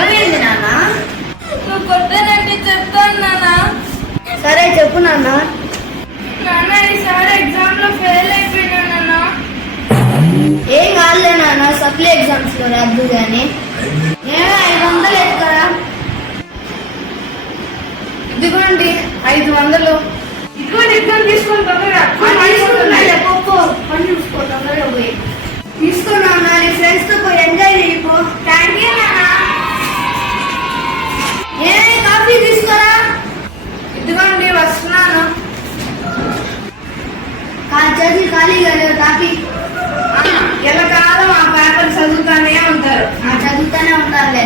ఏమైంది నాన్న? నువ్వు కొట్టానంటే చెప్తాను నాన్న. సరే చెప్పు నాన్న. నాన్న ఈసారి ఎగ్జామ్ లో ఫెయిల్ అయిపోయినా నాన్న. ఏం కాదులే నాన్న, సప్లీ ఎగ్జామ్స్ లో రాద్దు కానీ. ఏమో 500 ఎత్తుకరా. ఇదిగోండి 500. ఇదిగోండి ఎగ్జామ్ తీసుకొని తొందరగా పని చూసుకో, తొందరగా పోయి తీసుకున్నా. నీ ఫ్రెండ్స్ తో పోయి ఎంజాయ్ చేయపో. థ్యాంక్ యూ నాన్న. ఏమైనా కాఫీ తీసుకోరా. ఇదిగోండి వస్తున్నాను. చేతులు ఖాళీగా లేవు, కాఫీ. ఎలా కాలం ఆ పేపర్ చదువుతానే ఉంటారు. చదువుతానే ఉంటారులే.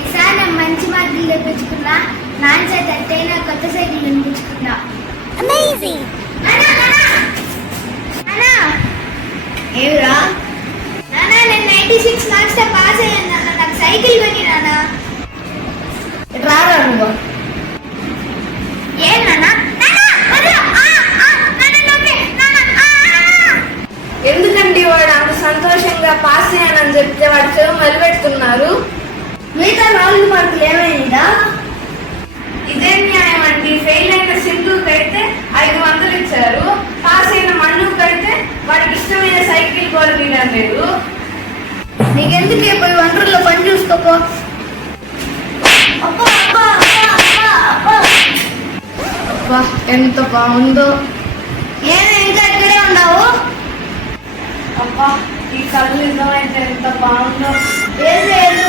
ఈసారి నేను మంచి మార్కులు తెప్పించుకున్నా. నాన్న చేత ఎట్టయినా కొత్త సైకిల్ తెప్పించుకున్నా. ఏమిరా నాన్న, నేను 96 మార్క్స్ తో పాస్ అయ్యాను నాన్న. నాకు సైకిల్ కొని నాన్న. రారా నువ్వు. ఏం నాన్న? ఎందుకండి వాడు అంత సంతోషంగా పాస్ అయ్యానని చెప్తే వాడు చెవు మలిపెడుతున్నారు? మిగతా 4 మార్కులు ఏమైందా? ఇదే న్యాయం అండి. ఫెయిల్ అయిన సింధుకి అయితే 500 ఇచ్చారు. పాస్ అయిన మన్నుకి అయితే వాడికి ఇష్టమైన సైకిల్ కూడా తీయడం లేదు. నీకెందుకే, పోయి వంటల్లో పని చూసుకోపో. అబ్బా ఎంత బాగుందో. ఏమి ఇంకా ఇక్కడే ఉన్నావు? అబ్బా ఈ కళ్ళు నిజమైతే ఎంత బాగుందో. ఏం లేదు,